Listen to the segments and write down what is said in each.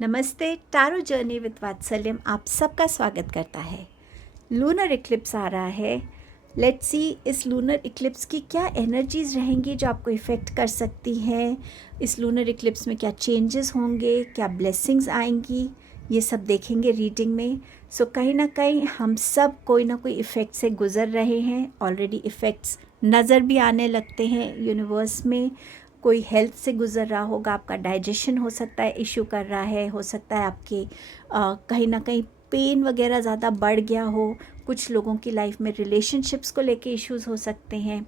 नमस्ते। Tarot journey with वात्सल्यम आप सबका स्वागत करता है। लूनर इक्लिप्स आ रहा है। लेट्स सी इस लूनर इक्लिप्स की क्या एनर्जीज रहेंगी जो आपको इफ़ेक्ट कर सकती हैं। इस लूनर इक्लिप्स में क्या चेंजेस होंगे, क्या ब्लेसिंग्स आएंगी, ये सब देखेंगे रीडिंग में। सो कहीं ना कहीं हम सब कोई ना कोई इफ़ेक्ट से गुज़र रहे हैं। ऑलरेडी इफ़ेक्ट्स नज़र भी आने लगते हैं यूनिवर्स में। कोई हेल्थ से गुज़र रहा होगा, आपका डाइजेशन हो सकता है इशू कर रहा है, हो सकता है आपके कहीं ना कहीं पेन वगैरह ज़्यादा बढ़ गया हो। कुछ लोगों की लाइफ में रिलेशनशिप्स को लेके इश्यूज हो सकते हैं,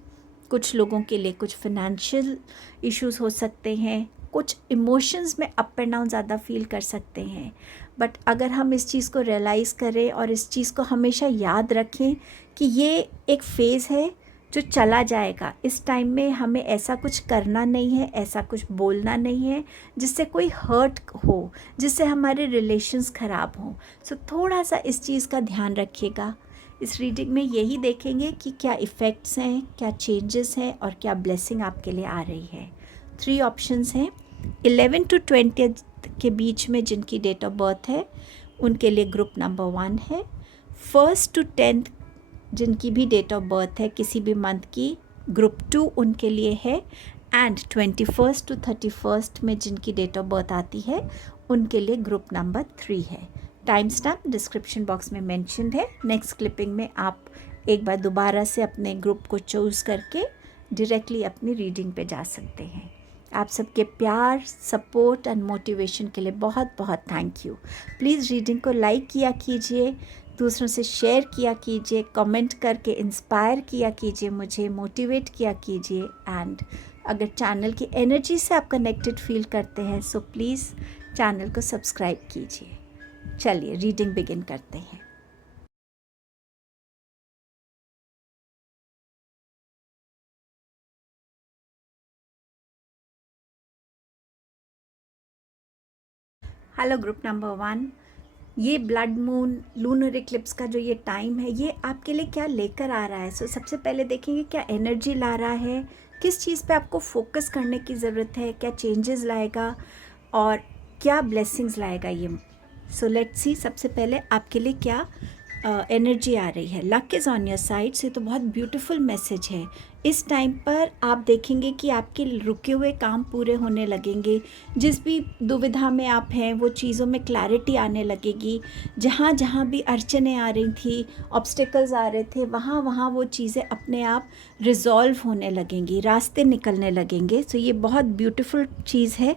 कुछ लोगों के लिए कुछ फिनेंशियल इश्यूज हो सकते हैं, कुछ इमोशंस में अप एंड डाउन ज़्यादा फील कर सकते हैं। बट अगर हम इस चीज़ को रियलाइज़ करें और इस चीज़ को हमेशा याद रखें कि ये एक फ़ेज़ है जो चला जाएगा। इस टाइम में हमें ऐसा कुछ करना नहीं है, ऐसा कुछ बोलना नहीं है जिससे कोई हर्ट हो, जिससे हमारे रिलेशंस ख़राब हों। सो थोड़ा सा इस चीज़ का ध्यान रखिएगा। इस रीडिंग में यही देखेंगे कि क्या इफ़ेक्ट्स हैं, क्या चेंजेस हैं और क्या ब्लेसिंग आपके लिए आ रही है। 3 ऑप्शंस हैं। 11 to 20 के बीच में जिनकी डेट ऑफ बर्थ है उनके लिए ग्रुप नंबर 1 है। 1st to 10th जिनकी भी डेट ऑफ बर्थ है किसी भी मंथ की, ग्रुप 2 उनके लिए है। एंड 21st to 31st में जिनकी डेट ऑफ बर्थ आती है उनके लिए ग्रुप नंबर 3 है। टाइम स्टैम्प डिस्क्रिप्शन बॉक्स में मेंशन्ड है। नेक्स्ट क्लिपिंग में आप एक बार दोबारा से अपने ग्रुप को चूज़ करके डायरेक्टली अपनी रीडिंग पे जा सकते हैं। आप सबके प्यार, सपोर्ट एंड मोटिवेशन के लिए बहुत बहुत थैंक यू। प्लीज़ रीडिंग को लाइक किया कीजिए, दूसरों से शेयर किया कीजिए, कमेंट करके इंस्पायर किया कीजिए, मुझे मोटिवेट किया कीजिए। एंड अगर चैनल की एनर्जी से आप कनेक्टेड फील करते हैं सो प्लीज़ चैनल को सब्सक्राइब कीजिए। चलिए रीडिंग बिगिन करते हैं। Hello group number 1। ये ब्लड मून लूनर इक्लिप्स का जो ये टाइम है ये आपके लिए क्या लेकर आ रहा है। सो सबसे पहले देखेंगे क्या एनर्जी ला रहा है, किस चीज़ पे आपको फोकस करने की ज़रूरत है, क्या चेंजेस लाएगा और क्या ब्लेसिंग्स लाएगा ये। सो लेट्स सी सबसे पहले आपके लिए क्या एनर्जी आ रही है। Luck is on your side से तो बहुत ब्यूटीफुल मैसेज है। इस टाइम पर आप देखेंगे कि आपके रुके हुए काम पूरे होने लगेंगे। जिस भी दुविधा में आप हैं वो चीज़ों में क्लैरिटी आने लगेगी। जहाँ जहाँ भी अड़चनें आ रही थी, ऑब्स्टिकल्स आ रहे थे, वहाँ वहाँ वो चीज़ें अपने आप रिजॉल्व होने लगेंगी, रास्ते निकलने लगेंगे। सो ये बहुत ब्यूटीफुल चीज़ है।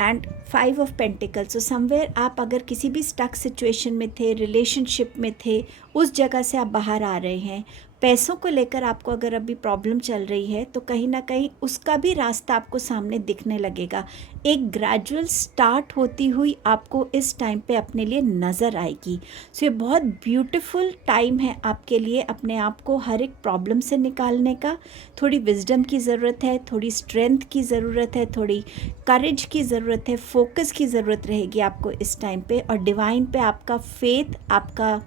And 5 of pentacle, so somewhere आप अगर किसी भी स्टक सिचुएशन में थे, रिलेशनशिप में थे, उस जगह से आप बाहर आ रहे हैं। पैसों को लेकर आपको अगर अभी प्रॉब्लम चल रही है तो कहीं ना कहीं उसका भी रास्ता आपको सामने दिखने लगेगा। एक ग्रेजुअल स्टार्ट होती हुई आपको इस टाइम पे अपने लिए नज़र आएगी। सो ये बहुत ब्यूटीफुल टाइम है आपके लिए अपने आप को हर एक प्रॉब्लम से निकालने का। थोड़ी विजडम की ज़रूरत है, थोड़ी स्ट्रेंथ की ज़रूरत है, थोड़ी करेज की ज़रूरत है, फोकस की ज़रूरत रहेगी आपको इस टाइम पे। और डिवाइन पे आपका फेथ, आपका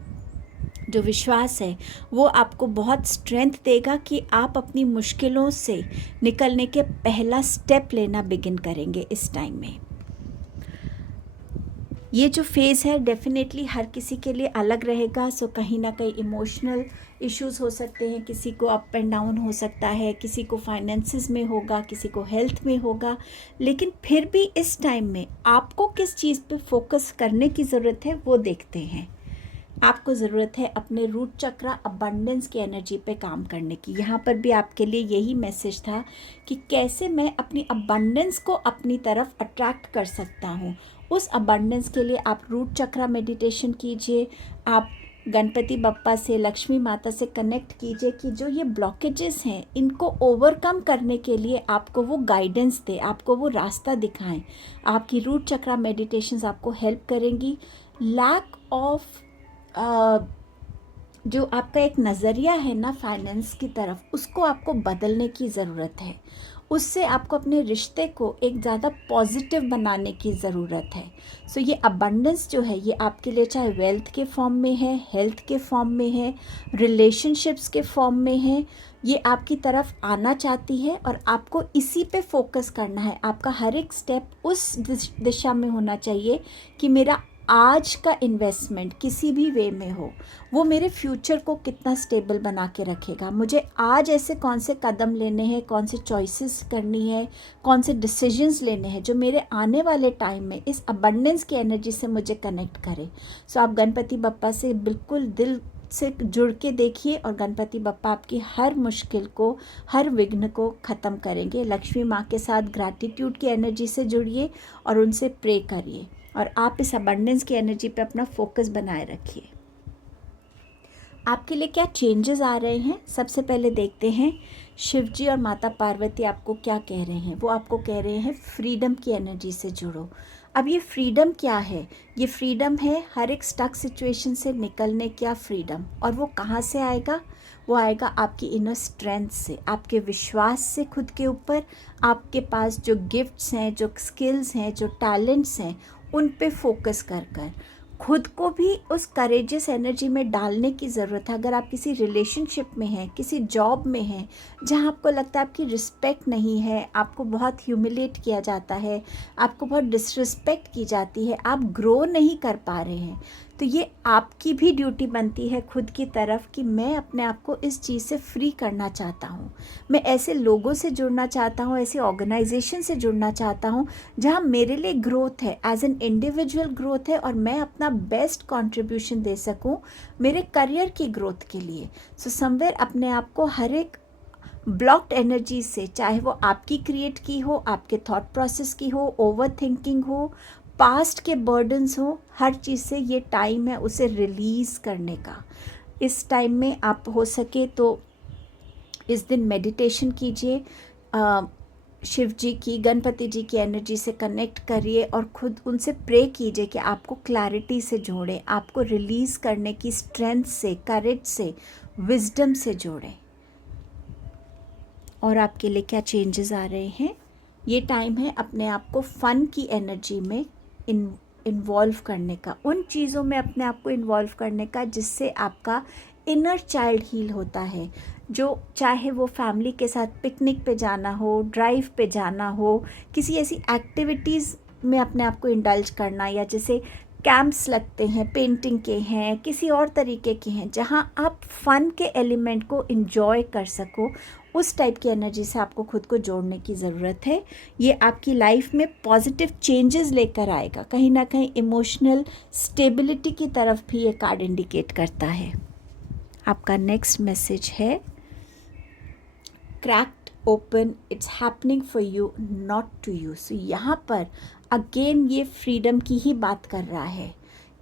जो विश्वास है वो आपको बहुत स्ट्रेंथ देगा कि आप अपनी मुश्किलों से निकलने के पहला स्टेप लेना बिगिन करेंगे इस टाइम में। ये जो फेज़ है डेफिनेटली हर किसी के लिए अलग रहेगा। सो कहीं ना कहीं इमोशनल इश्यूज हो सकते हैं, किसी को अप एंड डाउन हो सकता है, किसी को फाइनेंसिस में होगा, किसी को हेल्थ में होगा। लेकिन फिर भी इस टाइम में आपको किस चीज़ पे फोकस करने की ज़रूरत है वो देखते हैं। आपको ज़रूरत है अपने रूट चक्रा अबंडेंस की एनर्जी पे काम करने की। यहाँ पर भी आपके लिए यही मैसेज था कि कैसे मैं अपनी अबंडेंस को अपनी तरफ अट्रैक्ट कर सकता हूँ। उस अबंडेंस के लिए आप रूट चक्रा मेडिटेशन कीजिए, आप गणपति बप्पा से, लक्ष्मी माता से कनेक्ट कीजिए कि जो ये ब्लॉकेजेस हैं इनको ओवरकम करने के लिए आपको वो गाइडेंस दे, आपको वो रास्ता दिखाएं। आपकी रूट चक्रा मेडिटेशंस आपको हेल्प करेंगी। लैक ऑफ जो आपका एक नज़रिया है ना फाइनेंस की तरफ, उसको आपको बदलने की ज़रूरत है। उससे आपको अपने रिश्ते को एक ज़्यादा पॉजिटिव बनाने की ज़रूरत है। सो ये अबंडेंस जो है ये आपके लिए चाहे वेल्थ के फॉर्म में है, हेल्थ के फॉर्म में है, रिलेशनशिप्स के फॉर्म में है, ये आपकी तरफ आना चाहती है और आपको इसी पे फोकस करना है। आपका हर एक स्टेप उस दिशा में होना चाहिए कि मेरा आज का इन्वेस्टमेंट किसी भी वे में हो वो मेरे फ्यूचर को कितना स्टेबल बना के रखेगा। मुझे आज ऐसे कौन से कदम लेने हैं, कौन से चॉइसेस करनी है, कौन से डिसीजंस लेने हैं जो मेरे आने वाले टाइम में इस अबंडेंस की एनर्जी से मुझे कनेक्ट करे। सो आप गणपति बप्पा से बिल्कुल दिल से जुड़ के देखिए और गणपति बप्पा आपकी हर मुश्किल को, हर विघ्न को ख़त्म करेंगे। लक्ष्मी माँ के साथ ग्रैटिट्यूड की एनर्जी से जुड़िए और उनसे प्रे करिए और आप इस अबंडेंस की एनर्जी पे अपना फोकस बनाए रखिए। आपके लिए क्या चेंजेस आ रहे हैं, सबसे पहले देखते हैं शिव जी और माता पार्वती आपको क्या कह रहे हैं। वो आपको कह रहे हैं फ्रीडम की एनर्जी से जुड़ो। अब ये फ्रीडम क्या है? ये फ्रीडम है हर एक स्टक सिचुएशन से निकलने का फ्रीडम। और वो कहाँ से आएगा? वो आएगा आपकी इनर स्ट्रेंथ से, आपके विश्वास से खुद के ऊपर। आपके पास जो गिफ्ट्स हैं, जो स्किल्स हैं, जो टैलेंट्स हैं, उन पे फोकस कर कर खुद को भी उस करेजियस एनर्जी में डालने की ज़रूरत है। अगर आप किसी रिलेशनशिप में हैं, किसी जॉब में हैं जहाँ आपको लगता है आपकी रिस्पेक्ट नहीं है, आपको बहुत ह्यूमिलेट किया जाता है, आपको बहुत डिसरिस्पेक्ट की जाती है, आप ग्रो नहीं कर पा रहे हैं, तो ये आपकी भी ड्यूटी बनती है खुद की तरफ कि मैं अपने आप को इस चीज़ से फ्री करना चाहता हूँ। मैं ऐसे लोगों से जुड़ना चाहता हूँ, ऐसे ऑर्गेनाइजेशन से जुड़ना चाहता हूँ जहाँ मेरे लिए ग्रोथ है, एज एन इंडिविजुअल ग्रोथ है और मैं अपना बेस्ट कंट्रीब्यूशन दे सकूँ मेरे करियर की ग्रोथ के लिए। सो समवेयर अपने आप को हर एक ब्लॉक्ड एनर्जी से, चाहे वो आपकी क्रिएट की हो, आपके थॉट प्रोसेस की हो, ओवर थिंकिंग हो, पास्ट के बर्डन्स हो, हर चीज़ से ये टाइम है उसे रिलीज़ करने का। इस टाइम में आप हो सके तो इस दिन मेडिटेशन कीजिए, शिव जी की, गणपति जी की एनर्जी से कनेक्ट करिए और खुद उनसे प्रे कीजिए कि आपको क्लैरिटी से जोड़ें, आपको रिलीज़ करने की स्ट्रेंथ से, करेज से, विजडम से जोड़ें। और आपके लिए क्या चेंजेस आ रहे हैं? ये टाइम है अपने आप को फ़न की एनर्जी में इन्वॉल्व करने का, उन चीज़ों में अपने आप को इन्वॉल्व करने का जिससे आपका इनर चाइल्ड हील होता है। जो चाहे वो फैमिली के साथ पिकनिक पे जाना हो, ड्राइव पे जाना हो, किसी ऐसी एक्टिविटीज़ में अपने आप को इंडल्ज करना, या जैसे कैंप्स लगते हैं, पेंटिंग के हैं, किसी और तरीके के हैं जहाँ आप फ़न के एलिमेंट को एंजॉय कर सको, उस टाइप की एनर्जी से आपको खुद को जोड़ने की ज़रूरत है। ये आपकी लाइफ में पॉजिटिव चेंजेस लेकर आएगा, कहीं ना कहीं इमोशनल स्टेबिलिटी की तरफ भी ये कार्ड इंडिकेट करता है। आपका नेक्स्ट मैसेज है cracked open, it's happening for you not to you. So यहाँ पर अगेन ये फ्रीडम की ही बात कर रहा है।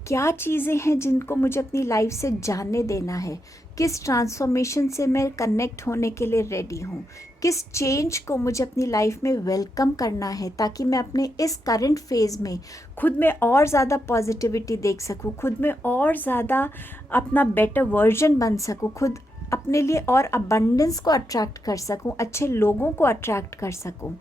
क्या चीज़ें हैं जिनको मुझे अपनी लाइफ से जानने देना है, किस ट्रांसफॉर्मेशन से मैं कनेक्ट होने के लिए रेडी हूँ, किस चेंज को मुझे अपनी लाइफ में वेलकम करना है ताकि मैं अपने इस करंट फेज़ में खुद में और ज़्यादा पॉजिटिविटी देख सकूँ, खुद में और ज़्यादा अपना बेटर वर्जन बन सकूँ, खुद अपने लिए और अबंडेंस को अट्रैक्ट कर सकूं, अच्छे लोगों को अट्रैक्ट कर सकूं।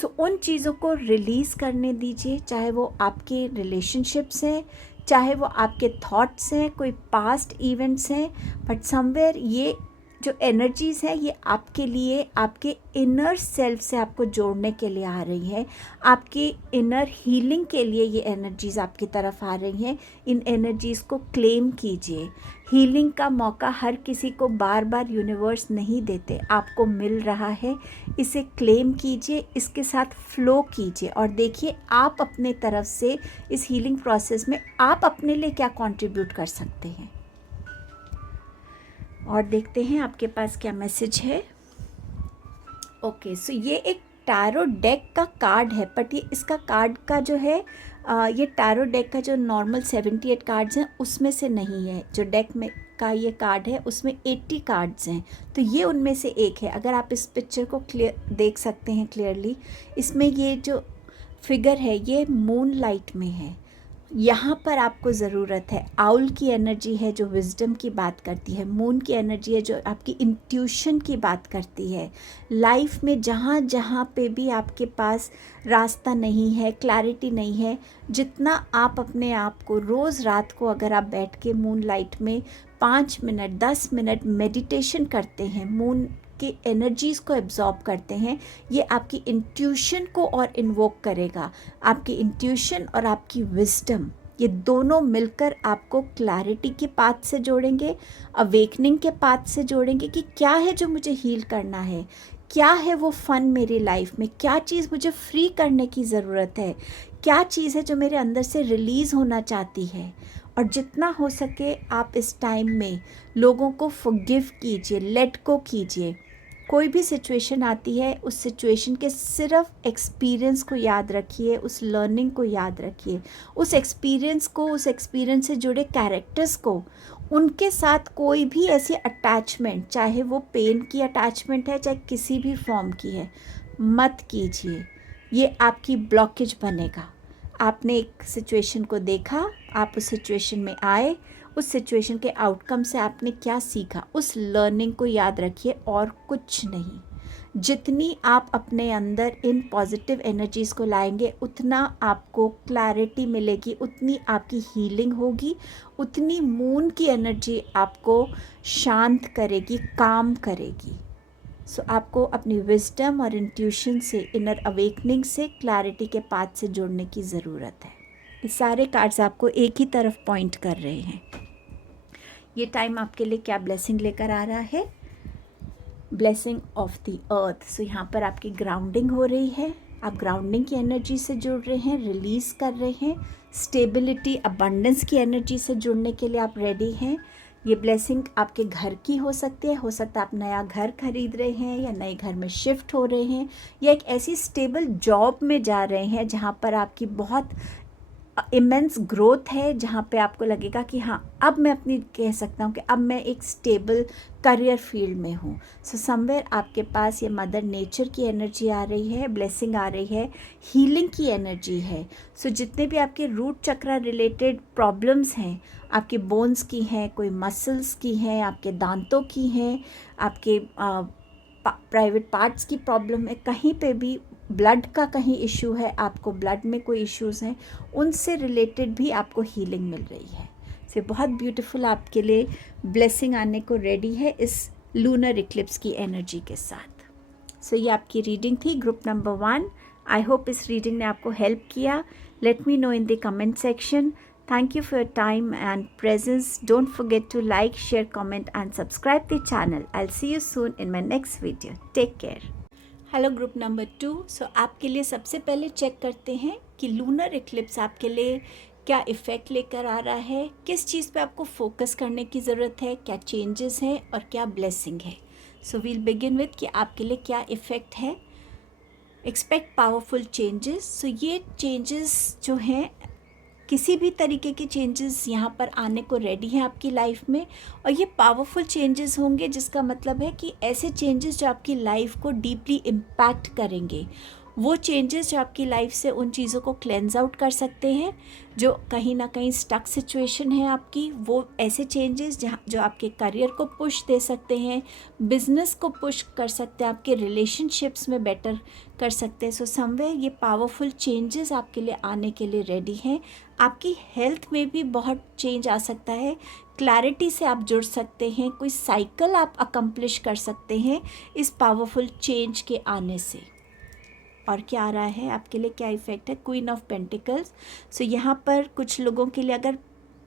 सो उन चीज़ों को रिलीज़ करने दीजिए, चाहे वो आपके रिलेशनशिप्स हैं, चाहे वो आपके थॉट्स हैं, कोई पास्ट इवेंट्स हैं, बट समवेयर ये जो एनर्जीज़ है ये आपके लिए, आपके इनर सेल्फ से आपको जोड़ने के लिए आ रही है, आपकी इनर हीलिंग के लिए ये एनर्जीज़ आपकी तरफ आ रही हैं। इन एनर्जीज़ को क्लेम कीजिए। हीलिंग का मौका हर किसी को बार बार यूनिवर्स नहीं देते, आपको मिल रहा है, इसे क्लेम कीजिए, इसके साथ फ्लो कीजिए और देखिए आप अपने तरफ से इस हीलिंग प्रोसेस में आप अपने लिए क्या कंट्रीब्यूट कर सकते हैं। और देखते हैं आपके पास क्या मैसेज है। ओके, सो ये एक टैरो डेक का कार्ड है, बट ये इसका कार्ड का जो है ये टैरो डेक का जो नॉर्मल 78 कार्ड्स हैं उसमें से नहीं है। जो डेक में का ये कार्ड है उसमें 80 कार्ड्स हैं, तो ये उनमें से एक है। अगर आप इस पिक्चर को क्लियर देख सकते हैं क्लियरली, इसमें ये जो फिगर है ये मून लाइट में है। यहाँ पर आपको ज़रूरत है, आउल की एनर्जी है जो विजडम की बात करती है, मून की एनर्जी है जो आपकी इंट्यूशन की बात करती है। लाइफ में जहाँ जहाँ पे भी आपके पास रास्ता नहीं है, क्लैरिटी नहीं है, जितना आप अपने आप को रोज़ रात को अगर आप बैठ के मून लाइट में 5 मिनट 10 मिनट मेडिटेशन करते हैं, मून की एनर्जीज़ को एब्जॉर्ब करते हैं, ये आपकी इंट्यूशन को और इन्वोक करेगा। आपकी इंट्यूशन और आपकी विजडम, ये दोनों मिलकर आपको क्लैरिटी के पाथ से जोड़ेंगे, अवेकनिंग के पाथ से जोड़ेंगे कि क्या है जो मुझे हील करना है, क्या है वो फ़न मेरी लाइफ में, क्या चीज़ मुझे फ्री करने की ज़रूरत है, क्या चीज़ है जो मेरे अंदर से रिलीज़ होना चाहती है। और जितना हो सके आप इस टाइम में लोगों को फॉरगिव कीजिए, लेट गो कीजिए। कोई भी सिचुएशन आती है, उस सिचुएशन के सिर्फ एक्सपीरियंस को याद रखिए, उस लर्निंग को याद रखिए, उस एक्सपीरियंस को, उस एक्सपीरियंस से जुड़े कैरेक्टर्स को, उनके साथ कोई भी ऐसी अटैचमेंट, चाहे वो पेन की अटैचमेंट है, चाहे किसी भी फॉर्म की है, मत कीजिए। ये आपकी ब्लॉकेज बनेगा। आपने एक सिचुएशन को देखा, आप उस सिचुएशन में आए, उस सिचुएशन के आउटकम से आपने क्या सीखा, उस लर्निंग को याद रखिए और कुछ नहीं। जितनी आप अपने अंदर इन पॉजिटिव एनर्जीज़ को लाएंगे, उतना आपको क्लैरिटी मिलेगी, उतनी आपकी हीलिंग होगी, उतनी मून की एनर्जी आपको शांत करेगी, काम करेगी। सो आपको अपनी विजडम और इंट्यूशन से, इनर अवेकनिंग से, क्लैरिटी के पाथ से जुड़ने की ज़रूरत है। ये सारे कार्ड्स आपको एक ही तरफ पॉइंट कर रहे हैं। ये टाइम आपके लिए क्या ब्लेसिंग लेकर आ रहा है? Blessing of the earth. So यहाँ पर आपकी ग्राउंडिंग हो रही है, आप ग्राउंडिंग की एनर्जी से जुड़ रहे हैं, रिलीज़ कर रहे हैं, स्टेबिलिटी, अबंडेंस की एनर्जी से जुड़ने के लिए आप रेडी हैं। ये ब्लेसिंग आपके घर की हो सकती है, हो सकता है आप नया घर खरीद रहे हैं या नए घर में शिफ्ट हो रहे हैं, या एक ऐसी स्टेबल जॉब में जा रहे हैं जहाँ पर आपकी बहुत इमेंस ग्रोथ है, जहाँ पे आपको लगेगा कि हाँ, अब मैं अपनी कह सकता हूँ कि अब मैं एक स्टेबल करियर फील्ड में हूँ। सो समवेयर आपके पास ये मदर नेचर की एनर्जी आ रही है, ब्लेसिंग आ रही है, हीलिंग की एनर्जी है। सो जितने भी आपके रूट चक्रा रिलेटेड प्रॉब्लम्स हैं, आपके बोन्स की हैं, कोई मसल्स की हैं, आपके दांतों की हैं, आपके प्राइवेट पार्ट्स की प्रॉब्लम है, कहीं पे भी ब्लड का कहीं इशू है, आपको ब्लड में कोई इश्यूज़ हैं, उनसे रिलेटेड भी आपको हीलिंग मिल रही है। से बहुत ब्यूटीफुल आपके लिए ब्लेसिंग आने को रेडी है इस लूनर इक्लिप्स की एनर्जी के साथ। सो ये आपकी रीडिंग थी, ग्रुप नंबर 1। आई होप इस रीडिंग ने आपको हेल्प किया। Let me know in the comment section. Thank you for your time and presence. Don't forget to like, share, comment and subscribe the channel. I'll see you soon in my next video. Take care. Hello group number 2। सो आपके लिए सबसे पहले check करते हैं कि lunar Eclipse आपके लिए क्या इफ़ेक्ट लेकर आ रहा है, किस चीज़ पे आपको फोकस करने की ज़रूरत है, क्या चेंजेस हैं और क्या ब्लेसिंग है। सो वील बिगिन विथ कि आपके लिए क्या इफ़ेक्ट है। Expect powerful changes. सो ये चेंजेस जो हैं, किसी भी तरीके के चेंजेस यहाँ पर आने को रेडी हैं आपकी लाइफ में, और ये पावरफुल चेंजेस होंगे, जिसका मतलब है कि ऐसे चेंजेस जो आपकी लाइफ को डीपली इम्पैक्ट करेंगे। वो चेंजेस जो आपकी लाइफ से उन चीज़ों को क्लेंज आउट कर सकते हैं, जो कहीं ना कहीं स्टक सिचुएशन है आपकी, वो ऐसे चेंजेस जहाँ जो आपके करियर को पुश दे सकते हैं, बिजनेस को पुश कर सकते हैं, आपके रिलेशनशिप्स में बेटर कर सकते हैं। सो समवेयर ये पावरफुल चेंजेस आपके लिए आने के लिए रेडी हैं। आपकी हेल्थ में भी बहुत चेंज आ सकता है, क्लैरिटी से आप जुड़ सकते हैं, कोई साइकिल आप अकम्प्लिश कर सकते हैं इस पावरफुल चेंज के आने से। और क्या आ रहा है आपके लिए, क्या इफ़ेक्ट है? Queen of pentacles. सो यहाँ पर कुछ लोगों के लिए अगर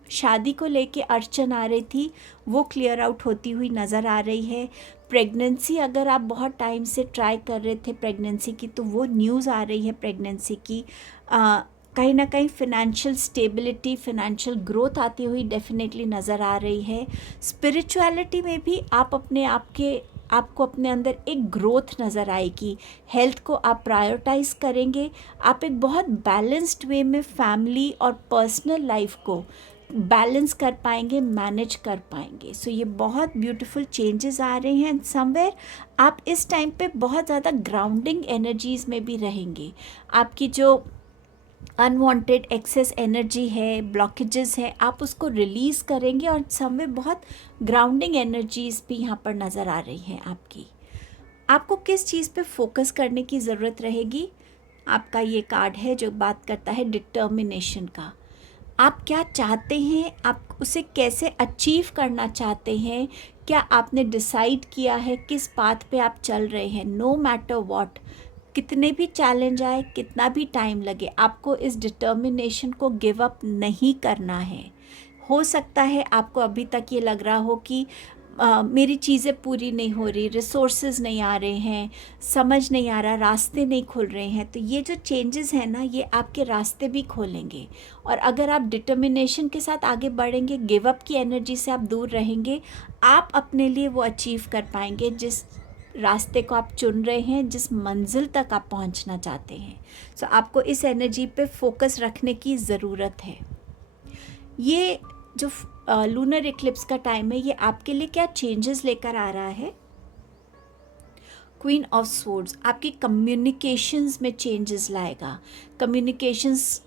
शादी को लेके अड़चन आ रही थी, वो क्लियर आउट होती हुई नज़र आ रही है। प्रेगनेंसी अगर आप बहुत टाइम से ट्राई कर रहे थे प्रेगनेंसी की, तो वो न्यूज़ आ रही है प्रेगनेंसी की। कहीं ना कहीं फिनेंशियल स्टेबिलिटी, फिनेंशियल ग्रोथ आती हुई डेफिनेटली नज़र आ रही है। स्पिरिचुअलिटी में भी आपको अपने अंदर एक ग्रोथ नज़र आएगी। हेल्थ को आप प्रायोरिटाइज करेंगे, आप एक बहुत बैलेंस्ड वे में फैमिली और पर्सनल लाइफ को बैलेंस कर पाएंगे, मैनेज कर पाएंगे। सो ये बहुत ब्यूटीफुल चेंजेस आ रहे हैं। एंड समवेयर आप इस टाइम पे बहुत ज़्यादा ग्राउंडिंग एनर्जीज़ में भी रहेंगे। आपकी जो अनवांटेड एक्सेस एनर्जी है, ब्लॉकेजेस है, आप उसको रिलीज़ करेंगे और समय बहुत ग्राउंडिंग एनर्जीज भी यहाँ पर नज़र आ रही हैं आपकी। आपको किस चीज़ पे फोकस करने की ज़रूरत रहेगी? आपका ये कार्ड है जो बात करता है डिटर्मिनेशन का। आप क्या चाहते हैं, आप उसे कैसे अचीव करना चाहते हैं, क्या आपने डिसाइड किया है किस पाथ पे आप चल रहे हैं? नो मैटर व्हाट, कितने भी चैलेंज आए, कितना भी टाइम लगे, आपको इस डिटर्मिनेशन को गिव अप नहीं करना है। हो सकता है आपको अभी तक ये लग रहा हो कि मेरी चीज़ें पूरी नहीं हो रही, रिसोर्सेज नहीं आ रहे हैं, समझ नहीं आ रहा, रास्ते नहीं खुल रहे हैं, तो ये जो चेंजेस हैं ना, ये आपके रास्ते भी खोलेंगे। और अगर आप डिटर्मिनेशन के साथ आगे बढ़ेंगे, गिव अप की एनर्जी से आप दूर रहेंगे, आप अपने लिए वो अचीव कर पाएंगे जिस रास्ते को आप चुन रहे हैं, जिस मंजिल तक आप पहुंचना चाहते हैं। सो आपको इस एनर्जी पे फोकस रखने की ज़रूरत है। ये जो लूनर इक्लिप्स का टाइम है, ये आपके लिए क्या चेंजेस लेकर आ रहा है? क्वीन ऑफ स्वॉर्ड्स आपकी कम्युनिकेशंस में चेंजेस लाएगा। कम्युनिकेशंस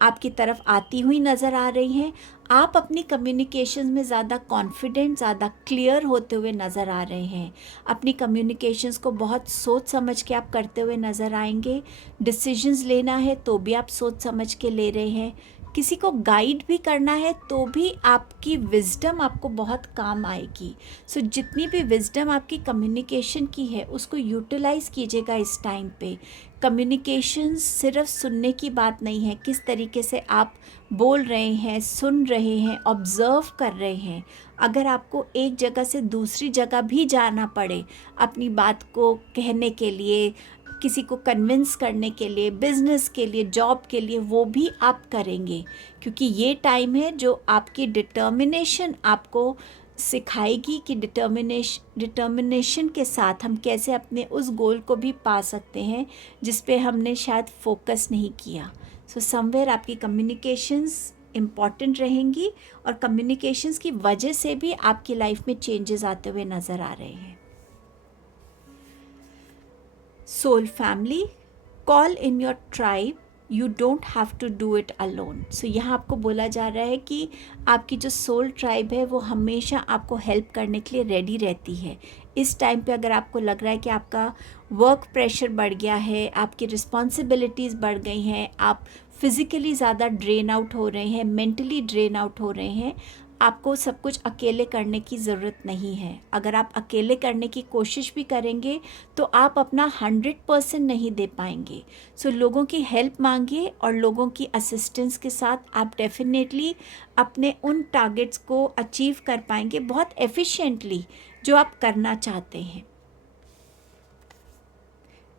आपकी तरफ आती हुई नज़र आ रही हैं। आप अपनी कम्युनिकेशन में ज़्यादा कॉन्फिडेंट, ज़्यादा क्लियर होते हुए नज़र आ रहे हैं। अपनी कम्युनिकेशंस को बहुत सोच समझ के आप करते हुए नज़र आएंगे। डिसीजंस लेना है तो भी आप सोच समझ के ले रहे हैं। किसी को गाइड भी करना है तो भी आपकी विजडम आपको बहुत काम आएगी। सो जितनी भी विजडम आपकी कम्युनिकेशन की है उसको यूटिलाइज़ कीजिएगा इस टाइम पे। कम्युनिकेशन सिर्फ सुनने की बात नहीं है, किस तरीके से आप बोल रहे हैं, सुन रहे हैं, ऑब्ज़र्व कर रहे हैं। अगर आपको एक जगह से दूसरी जगह भी जाना पड़े अपनी बात को कहने के लिए, किसी को कन्विंस करने के लिए, बिजनेस के लिए, जॉब के लिए, वो भी आप करेंगे, क्योंकि ये टाइम है जो आपकी डिटर्मिनेशन आपको सिखाएगी कि डिटर्मिनेशन के साथ हम कैसे अपने उस गोल को भी पा सकते हैं जिस पे हमने शायद फोकस नहीं किया। सो समवेयर आपकी कम्युनिकेशंस इम्पॉर्टेंट रहेंगी और कम्युनिकेशंस की वजह से भी आपकी लाइफ में चेंजेस आते हुए नज़र आ रहे हैं। Soul family, call in your tribe, you don't have to do it alone. So यहाँ आपको बोला जा रहा है कि आपकी जो सोल ट्राइब है वो हमेशा आपको हेल्प करने के लिए रेडी रहती है। इस टाइम पे अगर आपको लग रहा है कि आपका वर्क प्रेशर बढ़ गया है, आपकी रिस्पॉन्सिबिलिटीज़ बढ़ गई हैं, आप फिज़िकली ज़्यादा ड्रेन आउट हो रहे हैं, मेंटली ड्रेन आउट हो रहे हैं, आपको सब कुछ अकेले करने की ज़रूरत नहीं है। अगर आप अकेले करने की कोशिश भी करेंगे तो आप अपना 100% नहीं दे पाएंगे। सो लोगों की हेल्प मांगिए और लोगों की असिस्टेंस के साथ आप डेफिनेटली अपने उन टारगेट्स को अचीव कर पाएंगे बहुत एफिशिएंटली जो आप करना चाहते हैं।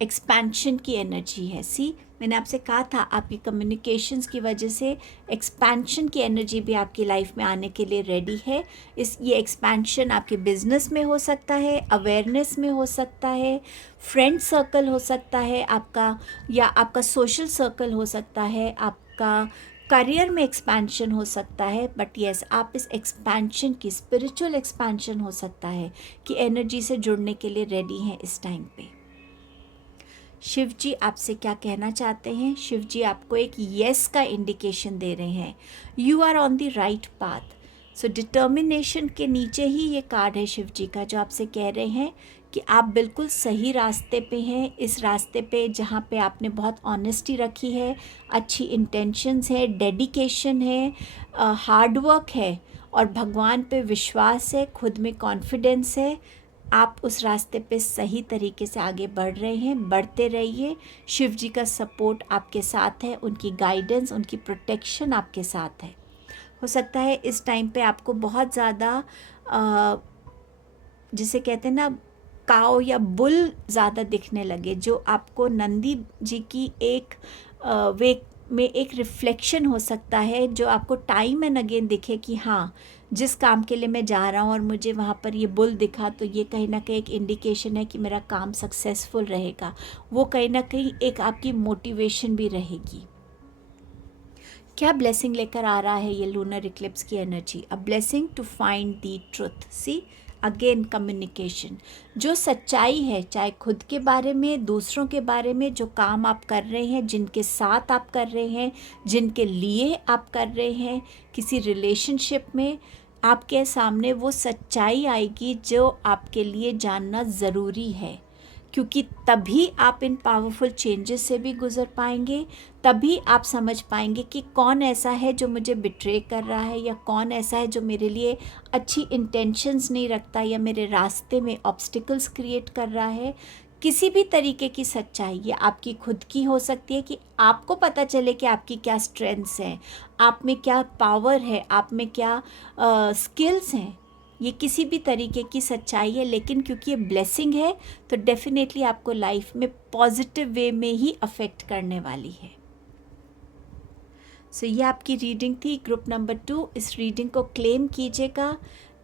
एक्सपेंशन की एनर्जी है। सी, मैंने आपसे कहा था आपकी कम्युनिकेशंस की वजह से एक्सपेंशन की एनर्जी भी आपकी लाइफ में आने के लिए रेडी है। ये एक्सपेंशन आपके बिजनेस में हो सकता है, अवेयरनेस में हो सकता है, फ्रेंड सर्कल हो सकता है आपका, या आपका सोशल सर्कल हो सकता है, आपका करियर में एक्सपेंशन हो सकता है। बट येस, आप इस एक्सपेंशन की, स्पिरिचुअल एक्सपेंशन हो सकता है कि एनर्जी से जुड़ने के लिए रेडी हैं इस टाइम पे। शिव जी आपसे क्या कहना चाहते हैं? शिव जी आपको एक येस का इंडिकेशन दे रहे हैं। You are on the right path. So determination के नीचे ही ये कार्ड है शिव जी का, जो आपसे कह रहे हैं कि आप बिल्कुल सही रास्ते पे हैं। इस रास्ते पे जहाँ पे आपने बहुत ऑनेस्टी रखी है, अच्छी इंटेंशंस है, डेडिकेशन है, हार्ड वर्क है और भगवान पे विश्वास है, खुद में कॉन्फिडेंस है, आप उस रास्ते पे सही तरीके से आगे बढ़ रहे हैं। बढ़ते रहिए। शिव जी का सपोर्ट आपके साथ है, उनकी गाइडेंस, उनकी प्रोटेक्शन आपके साथ है। हो सकता है इस टाइम पे आपको बहुत ज़्यादा जिसे कहते हैं ना, काव या बुल ज़्यादा दिखने लगे, जो आपको नंदी जी की एक वे में एक रिफ्लेक्शन हो सकता है, जो आपको टाइम एंड अगेन दिखे कि हाँ, जिस काम के लिए मैं जा रहा हूँ और मुझे वहाँ पर ये बुल दिखा, तो ये कहीं ना कहीं एक इंडिकेशन है कि मेरा काम सक्सेसफुल रहेगा। वो कहीं ना कहीं एक आपकी मोटिवेशन भी रहेगी। क्या ब्लेसिंग लेकर आ रहा है ये लूनर इक्लिप्स की एनर्जी? A blessing to find the truth. See, again communication, जो सच्चाई है, चाहे खुद के बारे में, दूसरों के बारे में, जो काम आप कर रहे हैं, जिनके साथ आप कर रहे हैं, जिनके लिए आप कर रहे हैं, किसी रिलेशनशिप में, आपके सामने वो सच्चाई आएगी जो आपके लिए जानना ज़रूरी है, क्योंकि तभी आप इन पावरफुल चेंजेस से भी गुज़र पाएंगे। तभी आप समझ पाएंगे कि कौन ऐसा है जो मुझे बिट्रे कर रहा है, या कौन ऐसा है जो मेरे लिए अच्छी इंटेंशंस नहीं रखता, या मेरे रास्ते में ऑब्स्टिकल्स क्रिएट कर रहा है। किसी भी तरीके की सच्चाई, ये आपकी खुद की हो सकती है कि आपको पता चले कि आपकी क्या स्ट्रेंथ्स हैं, आप में क्या पावर है, आप में क्या स्किल्स हैं। ये किसी भी तरीके की सच्चाई है, लेकिन क्योंकि ये ब्लेसिंग है तो डेफिनेटली आपको लाइफ में पॉजिटिव वे में ही अफेक्ट करने वाली है। सो ये आपकी रीडिंग थी ग्रुप नंबर 2। इस रीडिंग को क्लेम कीजिएगा,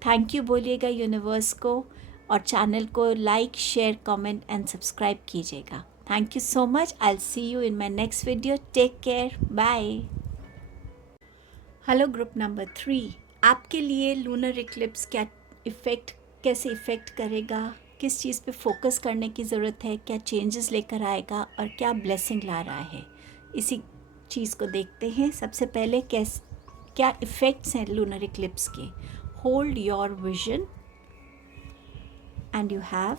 थैंक यू बोलिएगा यूनिवर्स को, और चैनल को like, share, comment and subscribe कीजिएगा। Thank you so much. I will see you in my next video. Take care, bye. Hello group number 3, आपके लिए लूनर इक्लिप्स क्या कैसे इफ़ेक्ट करेगा, किस चीज़ पे फोकस करने की ज़रूरत है, क्या चेंजेस लेकर आएगा और क्या ब्लेसिंग ला रहा है, इसी चीज़ को देखते हैं। सबसे पहले क्या इफ़ेक्ट्स हैं लूनर इक्लिप्स के। Hold your vision and you have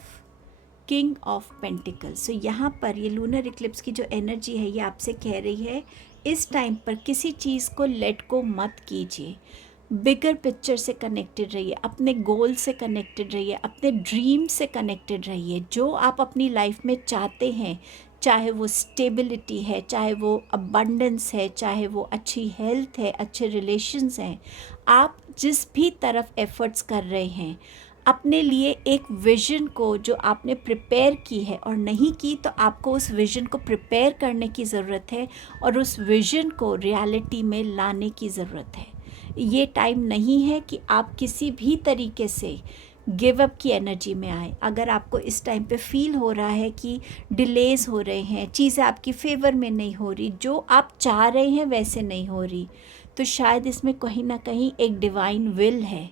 king of pentacles. So यहाँ पर ये लूनर इक्लिप्स की जो एनर्जी है, ये आपसे कह रही है इस टाइम पर किसी चीज़ को लेट को मत कीजिए, बिगर पिक्चर से कनेक्टेड रहिए, अपने गोल से कनेक्टेड रहिए, अपने ड्रीम से कनेक्टेड रहिए। जो आप अपनी लाइफ में चाहते हैं, चाहे वो स्टेबिलिटी है, चाहे वो अबंडेंस है, चाहे वो अच्छी हेल्थ है, अच्छे रिलेशंस हैं, आप जिस भी तरफ एफर्ट्स कर रहे हैं, अपने लिए एक विज़न को जो आपने प्रिपेयर की है और नहीं की, तो आपको उस विज़न को प्रिपेयर करने की ज़रूरत है और उस विज़न को रियलिटी में लाने की ज़रूरत है। ये टाइम नहीं है कि आप किसी भी तरीके से गिव अप की एनर्जी में आए। अगर आपको इस टाइम पे फील हो रहा है कि डिलेज़ हो रहे हैं, चीज़ें आपकी फेवर में नहीं हो रही, जो आप चाह रहे हैं वैसे नहीं हो रही, तो शायद इसमें कहीं ना कहीं एक डिवाइन विल है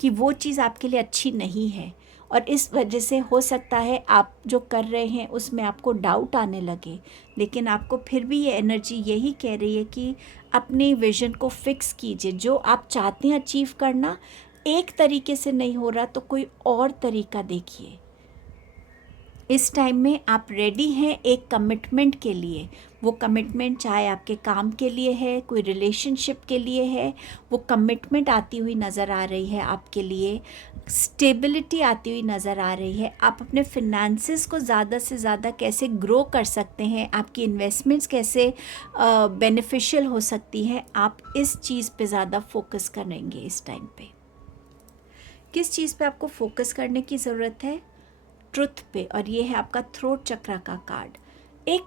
कि वो चीज़ आपके लिए अच्छी नहीं है, और इस वजह से हो सकता है आप जो कर रहे हैं उसमें आपको डाउट आने लगे। लेकिन आपको फिर भी ये एनर्जी यही कह रही है कि अपने विज़न को फिक्स कीजिए। जो आप चाहते हैं अचीव करना, एक तरीके से नहीं हो रहा तो कोई और तरीका देखिए। इस टाइम में आप रेडी हैं एक कमिटमेंट के लिए। वो कमिटमेंट चाहे आपके काम के लिए है, कोई रिलेशनशिप के लिए है, वो कमिटमेंट आती हुई नज़र आ रही है आपके लिए, स्टेबिलिटी आती हुई नज़र आ रही है। आप अपने फिनेंसेस को ज़्यादा से ज़्यादा कैसे ग्रो कर सकते हैं, आपकी इन्वेस्टमेंट्स कैसे बेनिफिशियल हो सकती हैं, आप इस चीज़ पे ज़्यादा फोकस करेंगे इस टाइम पे। किस चीज़ पे आपको फोकस करने की ज़रूरत है? ट्रुथ पे, और ये है आपका थ्रोट चक्रा का कार्ड। एक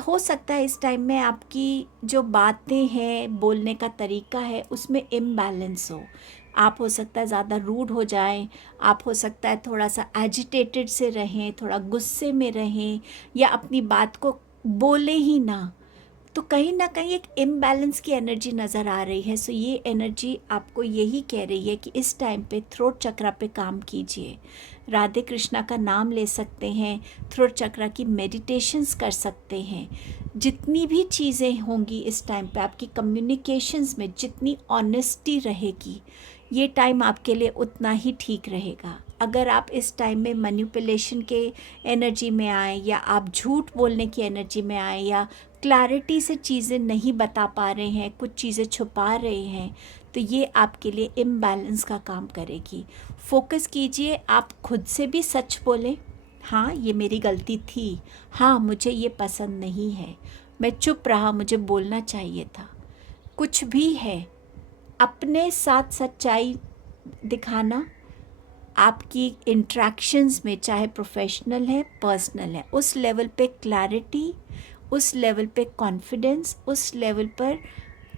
हो सकता है इस टाइम में आपकी जो बातें हैं, बोलने का तरीका है, उसमें इम्बैलेंस हो। आप हो सकता है ज़्यादा रूड हो जाएं, आप हो सकता है थोड़ा सा एजिटेटेड से रहें, थोड़ा गुस्से में रहें, या अपनी बात को बोले ही ना। तो कहीं ना कहीं एक इम्बैलेंस की एनर्जी नज़र आ रही है। सो ये एनर्जी आपको यही कह रही है कि इस टाइम पे थ्रोट चक्रा पे काम कीजिए। राधे कृष्णा का नाम ले सकते हैं, थ्रोट चक्रा की मेडिटेशंस कर सकते हैं। जितनी भी चीज़ें होंगी इस टाइम पे, आपकी कम्युनिकेशंस में जितनी ऑनेस्टी रहेगी, ये टाइम आपके लिए उतना ही ठीक रहेगा। अगर आप इस टाइम में मैनिपुलेशन के एनर्जी में आए, या आप झूठ बोलने की एनर्जी में आए, या क्लैरिटी से चीज़ें नहीं बता पा रहे हैं, कुछ चीज़ें छुपा रहे हैं, तो ये आपके लिए इम्बैलेंस का काम करेगी। फोकस कीजिए, आप खुद से भी सच बोलें। हाँ, ये मेरी गलती थी, हाँ मुझे ये पसंद नहीं है, मैं चुप रहा, मुझे बोलना चाहिए था। कुछ भी है, अपने साथ सच्चाई दिखाना आपकी इंट्रैक्शंस में, चाहे प्रोफेशनल है, पर्सनल है, उस लेवल पे क्लैरिटी, उस लेवल पे कॉन्फिडेंस, उस लेवल पर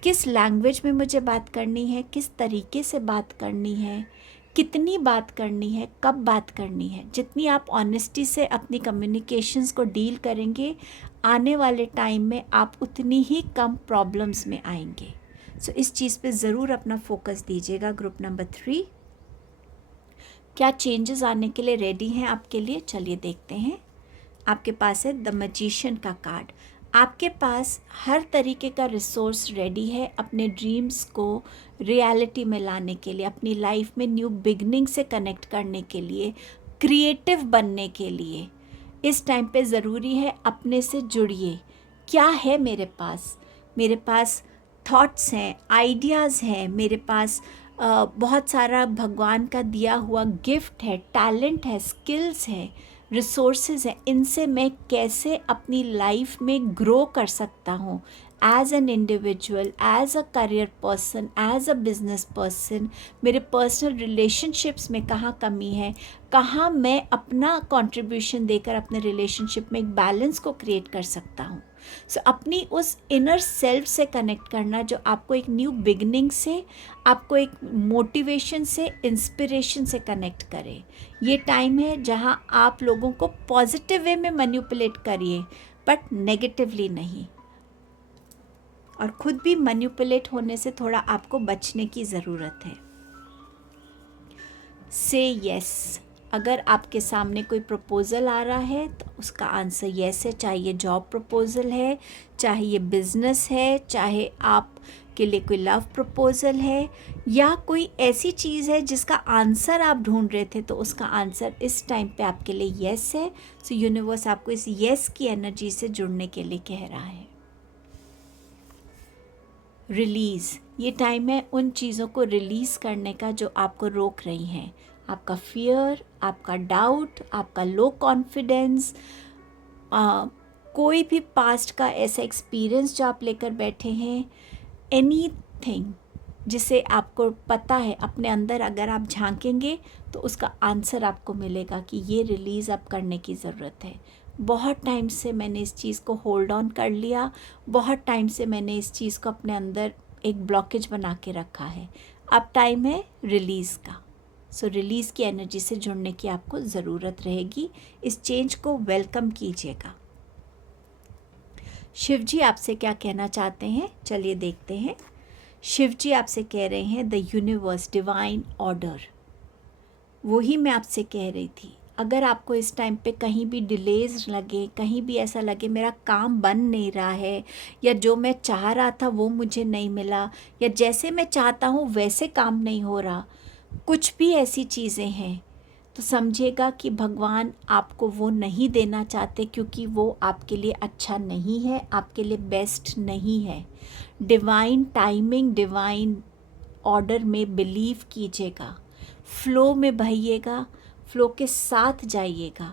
किस लैंग्वेज में मुझे बात करनी है, किस तरीके से बात करनी है, कितनी बात करनी है, कब बात करनी है। जितनी आप ऑनेस्टी से अपनी कम्युनिकेशंस को डील करेंगे, आने वाले टाइम में आप उतनी ही कम प्रॉब्लम्स में आएंगे। सो इस चीज़ पे ज़रूर अपना फोकस दीजिएगा ग्रुप नंबर 3। क्या चेंजेस आने के लिए रेडी हैं आपके लिए? चलिए देखते हैं। आपके पास है द मैजिशियन का कार्ड। आपके पास हर तरीके का रिसोर्स रेडी है अपने ड्रीम्स को रियलिटी में लाने के लिए, अपनी लाइफ में न्यू बिगनिंग से कनेक्ट करने के लिए, क्रिएटिव बनने के लिए। इस टाइम पे ज़रूरी है अपने से जुड़िए। क्या है मेरे पास? मेरे पास थॉट्स हैं, आइडियाज़ हैं, मेरे पास बहुत सारा भगवान का दिया हुआ गिफ्ट है, टैलेंट है, स्किल्स है, रिसोर्सेज हैं। इनसे मैं कैसे अपनी लाइफ में ग्रो कर सकता हूँ as an individual, as a career person, as a business person. मेरे पर्सनल रिलेशनशिप्स में कहाँ कमी है, कहाँ मैं अपना कंट्रीब्यूशन देकर अपने रिलेशनशिप में एक बैलेंस को क्रिएट कर सकता हूँ। सो अपनी उस इनर सेल्फ से कनेक्ट करना जो आपको एक न्यू बिगनिंग से, आपको एक मोटिवेशन से, इंस्पिरेशन से कनेक्ट करे। ये टाइम है जहाँ आप लोगों को पॉजिटिव वे में मैनिपुलेट करिए, बट नेगेटिवली नहीं। और खुद भी मैनिपुलेट होने से थोड़ा आपको बचने की ज़रूरत है। से यस। अगर आपके सामने कोई प्रपोज़ल आ रहा है तो उसका आंसर यस है, चाहे ये जॉब प्रपोज़ल है, चाहे ये बिज़नेस है, चाहे आप के लिए कोई लव प्रपोज़ल है, या कोई ऐसी चीज़ है जिसका आंसर आप ढूंढ रहे थे, तो उसका आंसर इस टाइम पे आपके लिए यस है। सो यूनिवर्स आपको इस यस की एनर्जी से जुड़ने के लिए कह रहा है। रिलीज़। ये टाइम है उन चीज़ों को रिलीज़ करने का जो आपको रोक रही हैं। आपका फियर, आपका डाउट, आपका लो कॉन्फिडेंस, कोई भी पास्ट का ऐसा एक्सपीरियंस जो आप लेकर बैठे हैं, एनीथिंग जिसे आपको पता है अपने अंदर अगर आप झांकेंगे तो उसका आंसर आपको मिलेगा कि ये रिलीज़ अब करने की ज़रूरत है। बहुत टाइम से मैंने इस चीज़ को होल्ड ऑन कर लिया, बहुत टाइम से मैंने इस चीज़ को अपने अंदर एक ब्लॉकेज बना के रखा है। अब टाइम है रिलीज़ का। सो रिलीज़ की एनर्जी से जुड़ने की आपको ज़रूरत रहेगी। इस चेंज को वेलकम कीजिएगा। शिव जी आपसे क्या कहना चाहते हैं, चलिए देखते हैं। शिव जी आपसे कह रहे हैं द यूनिवर्स, डिवाइन ऑर्डर। वही मैं आपसे कह रही थी। अगर आपको इस टाइम पे कहीं भी डिलेज लगे, कहीं भी ऐसा लगे मेरा काम बन नहीं रहा है, या जो मैं चाह रहा था वो मुझे नहीं मिला, या जैसे मैं चाहता हूँ वैसे काम नहीं हो रहा, कुछ भी ऐसी चीज़ें हैं, तो समझिएगा कि भगवान आपको वो नहीं देना चाहते, क्योंकि वो आपके लिए अच्छा नहीं है, आपके लिए बेस्ट नहीं है। डिवाइन टाइमिंग, डिवाइन ऑर्डर में बिलीव कीजिएगा, फ्लो में बहिएगा, फ्लो के साथ जाइएगा।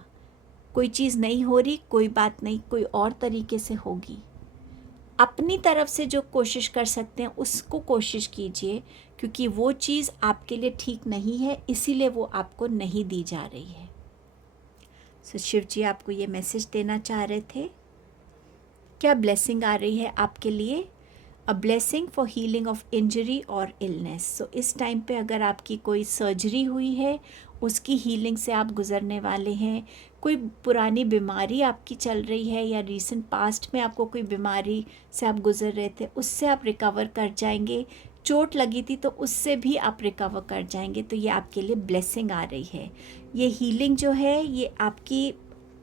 कोई चीज़ नहीं हो रही, कोई बात नहीं, कोई और तरीके से होगी। अपनी तरफ से जो कोशिश कर सकते हैं उसको कोशिश कीजिए, क्योंकि वो चीज़ आपके लिए ठीक नहीं है, इसीलिए वो आपको नहीं दी जा रही है। सो शिव जी आपको ये मैसेज देना चाह रहे थे। क्या ब्लेसिंग आ रही है आपके लिए? A blessing for healing of injury और इलनेस। सो इस टाइम पे अगर आपकी कोई सर्जरी हुई है, उसकी हीलिंग से आप गुज़रने वाले हैं। कोई पुरानी बीमारी आपकी चल रही है, या रीसेंट पास्ट में आपको कोई बीमारी से आप गुज़र रहे थे, उससे आप रिकवर कर जाएंगे। चोट लगी थी तो उससे भी आप रिकवर कर जाएंगे। तो ये आपके लिए ब्लेसिंग आ रही है। ये हीलिंग जो है ये आपकी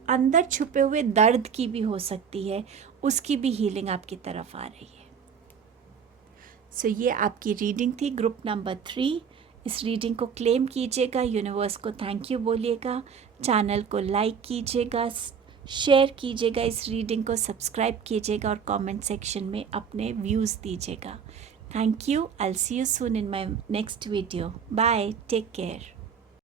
अंदर छुपे हुए दर्द की भी हो सकती है, उसकी भी हीलिंग आपकी तरफ आ रही है। सो ये आपकी रीडिंग थी ग्रुप नंबर 3। इस रीडिंग को क्लेम कीजिएगा, यूनिवर्स को थैंक यू बोलिएगा, चैनल को लाइक कीजिएगा, शेयर कीजिएगा, इस रीडिंग को सब्सक्राइब कीजिएगा और कमेंट सेक्शन में अपने व्यूज़ दीजिएगा। Thank you. I will see you soon in my next video. Bye, take care.